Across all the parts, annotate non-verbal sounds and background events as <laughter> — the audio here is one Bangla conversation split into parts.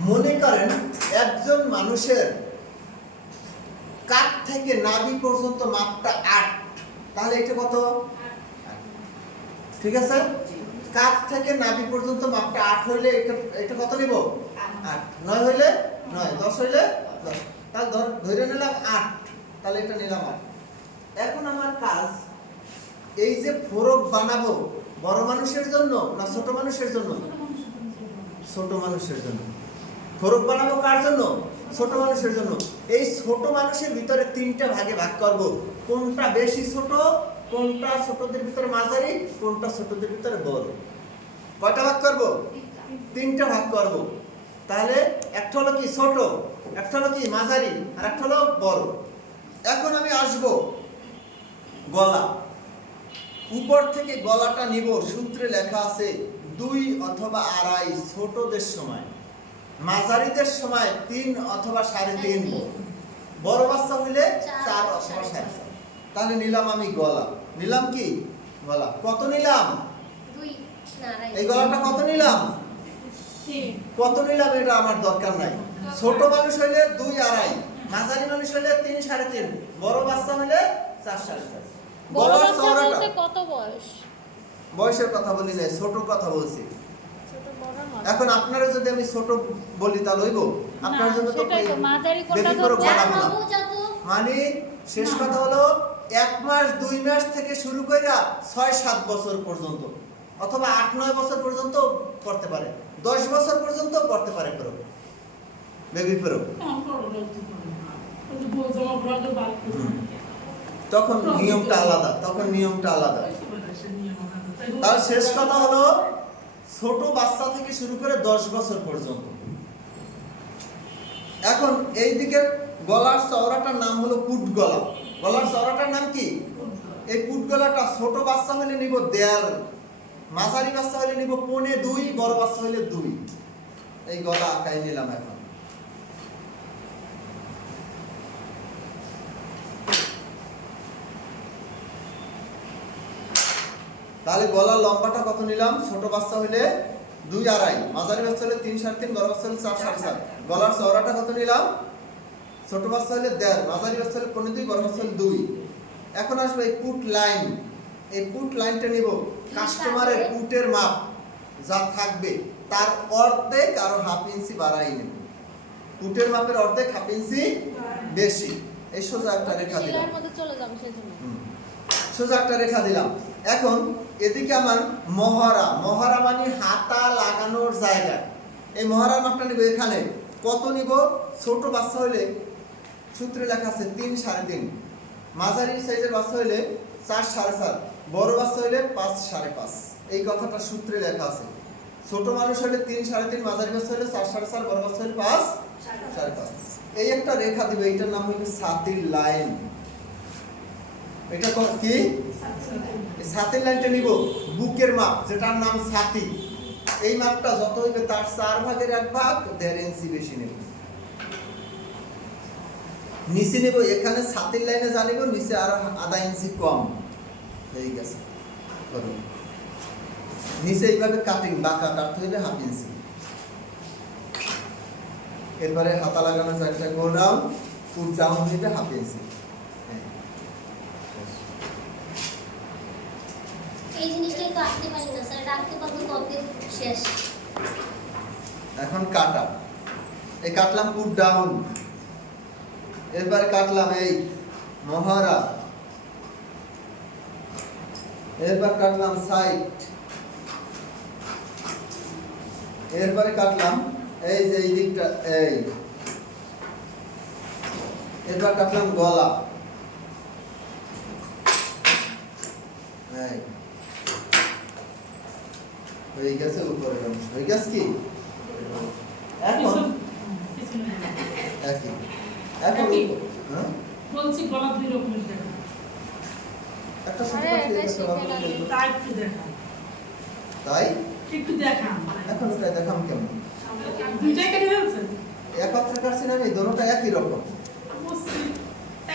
মনে করেন একজন মানুষের কাঠ থেকে নাভি পর্যন্ত মাপটা আট। তাহলে এটা কত? ঠিক আছে? কাঠ থেকে নাভি পর্যন্ত মাপটা আট হইলে এটা কত নিব? আট। নয় হইলে নয়, দশ হইলে দশ। তাহলে ধরে নিলাম আট। তাহলে এটা নিলাম আট। এখন আমার কাজ এই যে ফোরক বানাবো, বড় মানুষের জন্য না ছোট মানুষের জন্য? ছোট মানুষের জন্য। ফোরক বানাবো কার জন্য? ছোট মানুষের জন্য। এই ছোট মানুষের ভিতরে তিনটা ভাগে ভাগ করব। কোনটা বেশি ছোট, কোনটা ছোটদের ভিতরে মাঝারি, কোনটা ছোটদের ভিতরে বড়। কয়টা ভাগ করব? তিনটা ভাগ করব। তাহলে একটা হলো কি ছোট, একটা হলো কি মাঝারি, আর একটা হলো বড়। এখন আমি আসব গলা। উপর থেকে গলাটা নিব, সূত্রে লেখা আছে দুই অথবা আড়াই ছোটদের সময় মাঝারিদের সময় তিন অথবা সাড়ে তিন বড় বাচ্চা হইলে চার অথবা সাড়ে চার। তাহলে নিলাম আমি গলা। নিলাম কি? গলা। কত নিলাম। এই গলাটা কত নিলাম? কত নিলাম এটা আমার দরকার নাই। ছোট মানুষ হইলে দুই আড়াই। মাঝারি মানুষ হইলে তিন সাড়ে তিন। বড় বাচ্চা হইলে চার সাড়ে চার। বড় বাচ্চা কত বয়স? বয়সের কথা বলি নাই ছোট কথা বলছি। এখন আপনারা যদি আমি ছোট বলি তাহলে হইব আপনার জন্য তো বেবি করে বানাবো না মানে শেষ কথা হলো এক মাস দুই মাস থেকে শুরু কইরা ছয় সাত বছর পর্যন্ত অথবা আট নয় বছর পর্যন্ত করতে পারে। দশ বছর পর্যন্ত করতে পারে প্রো বেবি প্রো তখন নিয়মটা আলাদা তখন নিয়মটা আলাদা। তার শেষ কথা হলো ছোট বাচ্চা থেকে শুরু করে দশ বছর পর্যন্ত। এখন এই দিকের গলার চওড়াটার নাম হলো কুট গলা গলার চওড়াটার নাম কি? এই কুট গলাটা ছোট বাচ্চা হলে নিব দেড় মাঝারি বাচ্চা হলে নিব পনে দুই বড় বাচ্চা হলে দুই। এই গলা আঁকাই নিলাম এখন। তাহলে গলার লম্বাটা কত নিলাম? ছোট বাচ্চা হইলে দুই আড়াই। মাঝারি বাচ্চা হলে তিন সাড়ে তিন বড় বাচ্চা হলে চার সাড়ে চার। গলার চওড়াটা কত নিলাম? ছোট বাচ্চা হলে দেড় মাঝারি বাচ্চা হলে পনেরো দুই বড় বাচ্চা হলে দুই। এখন আসবে এই পুট লাইন এই পুট লাইনটা নিব কাস্টমারের পুটের মাপ যা থাকবে। তার অর্ধেক আরও হাফ ইঞ্চি বাড়াই নেব। পুটের মাপের অর্ধেক হাফ ইঞ্চি বেশি। এই সোজা একটা রেখা দিলাম। সোজা একটা রেখা দিলাম। এখন এদিকে আমার মহড়া। মহড়া মানে হাতা লাগানোর জায়গা। এই মহড়ার মাপটা নিব এখানে। কত নিব? ছোট বাচ্চা হইলে সূত্রে লেখা আছে তিন সাড়ে তিন। মাঝারি সাইজের বাচ্চা হইলে চার সাড়ে চার। বড় বাচ্চা হইলে পাঁচ সাড়ে পাঁচ। এই কথাটা সূত্রে লেখা আছে। ছোট মানুষ হলে তিন সাড়ে তিন, মাঝারি বাচ্চা হলে চার সাড়ে চার, বড় বাচ্চা হলে পাঁচ সাড়ে পাঁচ। এই একটা রেখা দিবে, এইটার নাম হইবে সাতির লাইন। এটা কি? লাইনটা নিব। বুকের মাপ, যেটার নাম এই মাপটা যত হইবে তার চার ভাগের এক ভাগ, দেড় ইঞ্চি বেশি নেব। নিচে নেব, এখানে লাইনে জানিব নিচে আরও আধা ইঞ্চি কম। হয়ে গেছে। নিচে এইভাবে কাটিং বাঁকা কাটতে হইলে হাফ ইঞ্চি। এরপরে হাতা লাগানোর জায়গাটা গোল down foot down half inch হ্যাঁ এই জিনিসটাই এখন কাটা এই কাটলাম পুট ডাউন এরপরে কাটলাম এই মহারা। এরপর কাটলাম সাইড এরপরে কাটলাম এই যে এই দিকটা, এই। এরপর কাটলাম গলা। এই। হয়ে গেছে উপরের অংশ। হয়ে গেছে কি? এখন? একই। এখন হ্যাঁ? বলছি গলা দুই রকমের দেখা। একটা ছোট পাখি দেখা তাই একটু দেখা। এখন ওটা দেখাম কেমন? দুইটাই কেটে ফেলছেন একত্রে কাটছি না আমি দোনোটা একই রকম।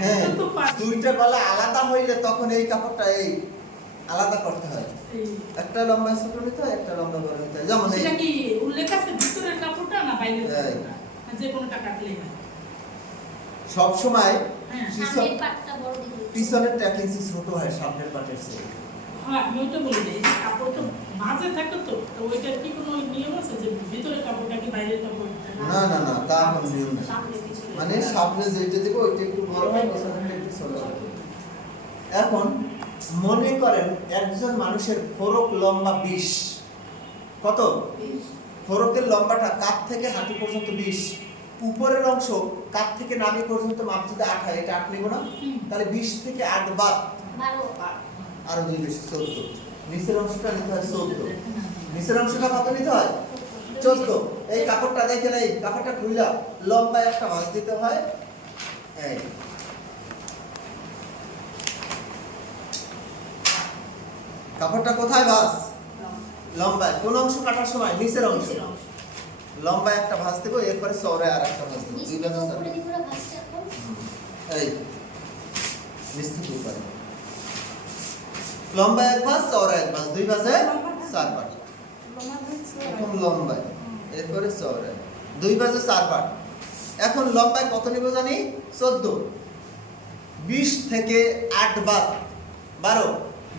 হ্যাঁ একটা তো পাচ্ছি। দুইটা গলা আলাদা হইলে তখন এই কাপড়টা এই আলাদা করতে হয়। একটা লম্বা ছোট নিতে হয় একটা লম্বা বড় নিতে হয়। যেমন সেটা কি উল্লেখ আছে ভিতরের কাপড়টা না বাইরে এই। যে কোনোটা কাটলেই হয়। সব সময় হ্যাঁ সামনের পাটটা বড় দিকে পিছনের ট্যাকিং ছোট হয় সামনের পাটের চেয়ে হ্যাঁ আমি ওইটা বলি এই যে কাপড়টা মাঝে থাকে তো তো ওইটার কি কোনো নিয়ম আছে যে ভিতরে কাপড়টা কি বাইরের কাপড়? না না না তা কোনো নিয়ম না মানে সামনে যেটা দেবো ওইটা একটু বড় হয় পিছনেরটা একটু ছোট হয়। এখন মনে করেন একজন মানুষের ফরক লম্বা বিশ। কত? ফরকের লম্বাটা কাপ থেকে হাঁটু পর্যন্ত বিশ। উপরের অংশ কাপ থেকে নামি পর্যন্ত মাপ যদি আট হয় এটা আট নিব না? তাহলে বিশ থেকে আট বাদ। আরও দুই বেশি চোদ্দ। নিচের অংশটা নিতে হয় চোদ্দ। নিচের অংশটা কত নিতে হয়? চোদ্দ। এই কাপড়টা দেখে এই কাপড়টা খুইলা লম্বা একটা ভাঁজ দিতে হয়। এই। কাপড়টা কোথায় ভাঁজ লম্বায়। কোন অংশ কাটার সময়? নিচের অংশ। লম্বায় একটা ভাঁজ দেবো এরপরে চওড়ায় আর একটা ভাঁজ দেবো। দুই ভাঁজ এই। নিচ থেকে উপরে। লম্বা এক ভাঁজ চওড়া এক ভাঁজ। দুই ভাঁজে চার পাট। প্রথম লম্বায়। এরপরে চওড়ায় দুই ভাঁজে চার পাট। এখন লম্বায় কত নিব জানি? চোদ্দ। বিশ থেকে আট বাদ। বারো।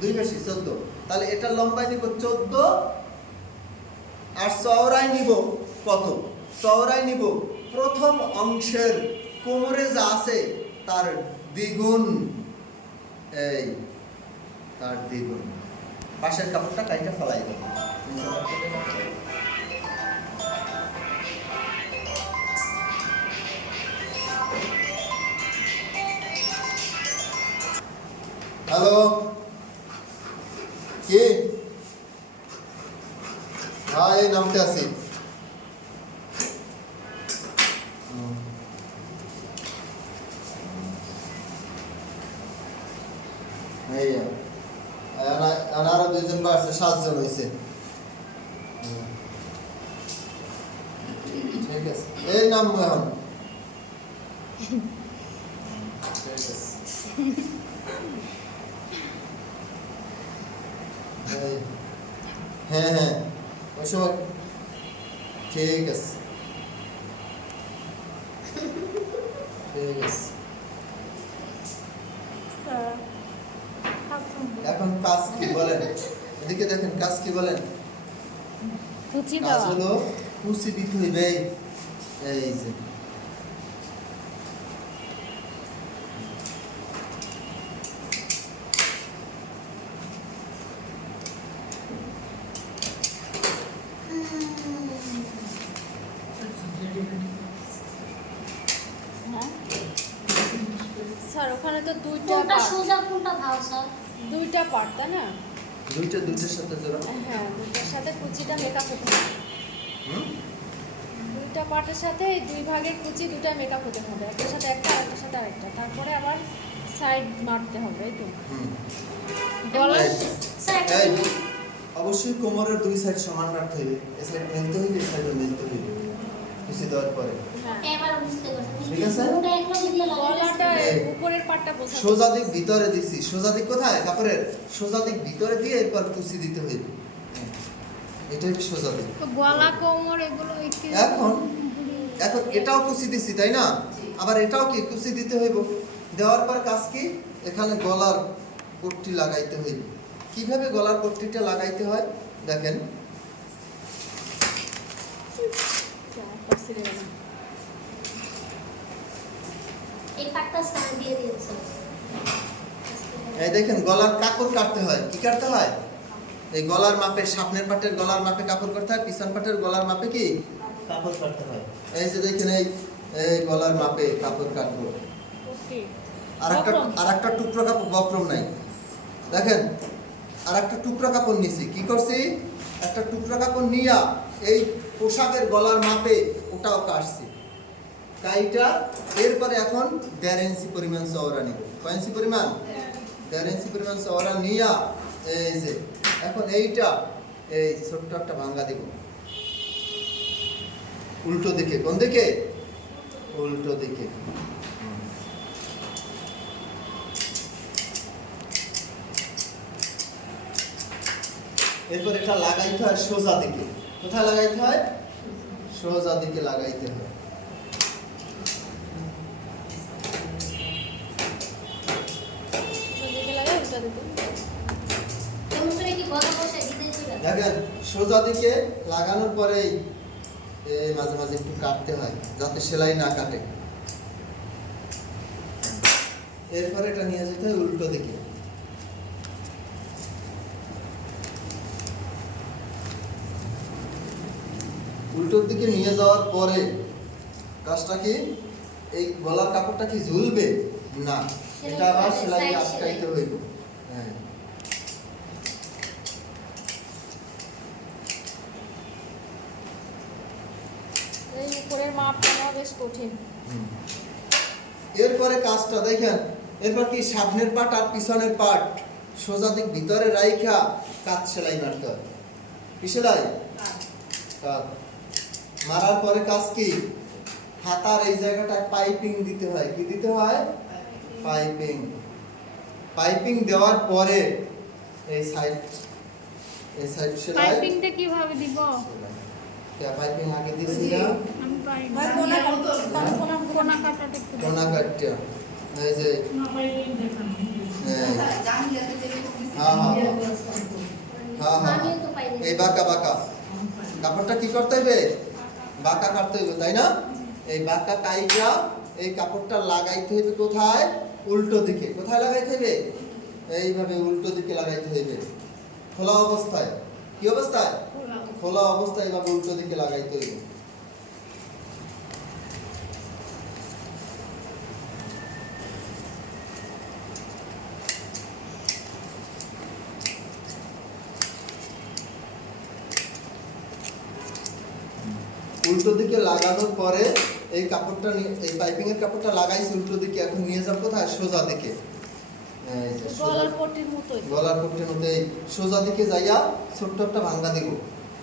দুই বেশি চোদ্দ। তাহলে এটা লম্বায় নিব চোদ্দ, আর চওড়ায় নিব কত? চওড়ায় নিব প্রথম অংশের কোমরে যা আছে তার দ্বিগুণ। এই, তার দ্বিগুণ। পাশের কাপড়টা কাইটা ফলাই দেব। হ্যালো? কে হ্যাঁ এই হুম। এই আর- দুইজন বাড়ছে সাতজন হয়েছে। ঠিক আছে এই নাম এখন <laughs> ঠিক আছে এই, হ্যাঁ হ্যাঁ ওই সময় ঠিক আছে ঠিক আছে এখন কাজ কি বলেন? এদিকে দেখেন কাজ কি বলেন? কুচি কাজ দেওয়া। হলো কুচি দিতে হইবে। এই যে। স্যার ওখানে তো দুইটা কোনটা সোজা কোনটা ভাও স্যার? দুইটা পার্ট তাই না? দুইটা দুইটার সাথে জোড়া। হ্যাঁ দুইটার সাথে কুচিটা মেকআপ হতে হবে। দুইটা পার্টের সাথে এই দুই ভাগের কুচি দুটা মেকআপ হতে হবে। একটার সাথে একটা আরেকটার সাথে আরেকটা। তারপরে আবার সাইড মারতে হবে এই তো। অবশ্যই কোমরের দুই সাইড সমান রাখতে হইবে এ সাইড মেলতে হইবে এই সাইডে মেলতে হইবে। কুচি দেওয়ার পরে। হ্যাঁ। এবার বুঝতে পারছি। ঠিক আছে? কোনটা একলগে দিয়ে গলাটা লাগাইতেছি এই। উপরের পার্টটা বোঝা সোজা দিক ভিতরে দিছি। সোজা দিক কোথায়? কাপড়ের সোজা দিক ভিতরে দিয়ে এরপর কুচি দিতে হইবে। হ্যাঁ, এটাই সোজা দিক। গলা কোমর এগুলো এখন এখন এটাও কুচি দিছি তাই না? আবার এটাও কি কুচি দিতে হইব? দেওয়ার পর কাজ কি? এখানে গলার পট্টি লাগাইতে হইব। কীভাবে গলার পট্টিটা লাগাইতে হয়? দেখেন। এই পাটটা স্যার দিয়ে দিয়েছে। এই দেখেন গলার কাপড় কাটতে হয়। কি কাটতে হয়? এই গলার মাপে সামনের পাটের গলার মাপে কাপড় কাটতে হয় পিছন পাটের গলার মাপে কি? কাপড় কাটতে হয়। এই যে দেখেন এই এই গলার মাপে কাপড় কাটবো। আর একটা। আর একটা টুকরো কাপড় বক্রম নাই। দেখেন আর একটা টুকরো কাপড় নিছি। কি করছি? একটা টুকরো কাপড় নিয়া এই পোশাকের গলার মাপে ওটাও কাটছি। কাইটা, এরপরে এখন দেড় পরিমাণ চওড়া নিব। কয় ইঞ্চি পরিমাণ? দেড় পরিমাণ চওড়া নিয়া এই যে, এখন এইটা, এই ছোট্ট একটা ভাঙ্গা দিব। উল্টো দিকে, কোন দিকে? উল্টো দিকে। এরপর এটা লাগাইতে হয় সোজা দিকে। কোথায় লাগাইতে হয়? সোজা দিকে লাগাইতে হয়। দেখেন সোজা দিকে লাগানোর পরেই মাঝে মাঝে একটু কাটতে হয় যাতে সেলাই না কাটে। এরপরে এটা নিয়ে যেতে হয় উল্টো দিকে। উল্টোর দিকে নিয়ে যাওয়ার পরে কাজটা কি? এই গলার কাপড়টা কি ঝুলবে? না এটা আবার সেলাই আটকাইতে হইব। হ্যাঁ। উপরের মাপটা বেশ কঠিন। এরপরে কাজটা দেখেন এরপর কি সামনের পাট আর পিছনের পাট সোজা দিক ভিতরে রাইখা কাজ সেলাই মারতে হয়। কি সেলাই? কাজ। মারার পরে কাজ কি? হাতার এই জায়গাটায় পাইপিং দিতে হয়। কি দিতে হয়? পাইপিং। পাইপিং দেওয়ার পরে এই সাইড এই সাইড সেলাই। পাইপিংটা কীভাবে দিব? কে পাইপিং আগে দিছি না? আমি পাই ভাই, কোনা? কোনা কোনা কাটাটা একটু কোনা কাটটা এই যে না ভাই দেখান। হ্যাঁ। হ্যাঁ হ্যাঁ হ্যাঁ হ্যাঁ। আমিও তো পাইনি। এই বাঁকা বাঁকা। কাপড়টা কি করতে হবে? বাঁকা কাটতে হইবে তাই না? এই বাঁকা কাইটা এই কাপড়টা লাগাইতে হইবে কোথায়? উল্টো দিকে। কোথায় লাগাইতে হইবে? এইভাবে উল্টো দিকে লাগাইতে হইবে। খোলা অবস্থায়। কি অবস্থায়? খোলা অবস্থায় এইভাবে উল্টো দিকে লাগাইতে হইবে উল্টো দিকে লাগানোর পরে এই কাপড়টা নিয়ে- এই পাইপিং এর কাপড়টা লাগাইছি উল্টো দিকে এখন নিয়ে যাব কোথায়? সোজা দিকে। গলার পট্টির এই সোজা দিকে যাইয়া ছোট্ট একটা ভাঙ্গা দিব।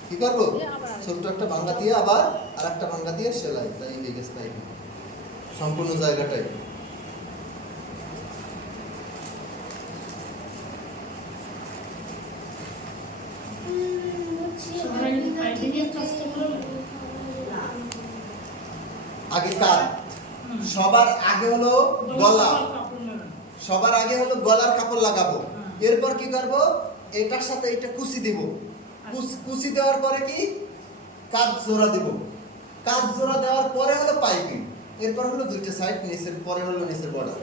কি করব। ছোট্ট একটা ভাঙ্গা দিয়ে আবার আর একটা ভাঙ্গা দিয়ে সেলাই তাই হয়ে গেছে তাই সম্পূর্ণ জায়গাটাই। পাইপিংয়ের কাজটা করে আগে কার সবার আগে হলো গলা। সবার আগে হলো গলার কাপড় লাগাবো। এরপর কি করব? এটার সাথে এটা কুচি দিব। কুচ- কুচি দেওয়ার পরে কি? কাজ জোড়া দিব। কাজ জোড়া দেওয়ার পরে হলো পাইপিং। এরপর হলো দুইটা সাইড নিচের পরে হলো নিচের বর্ডার।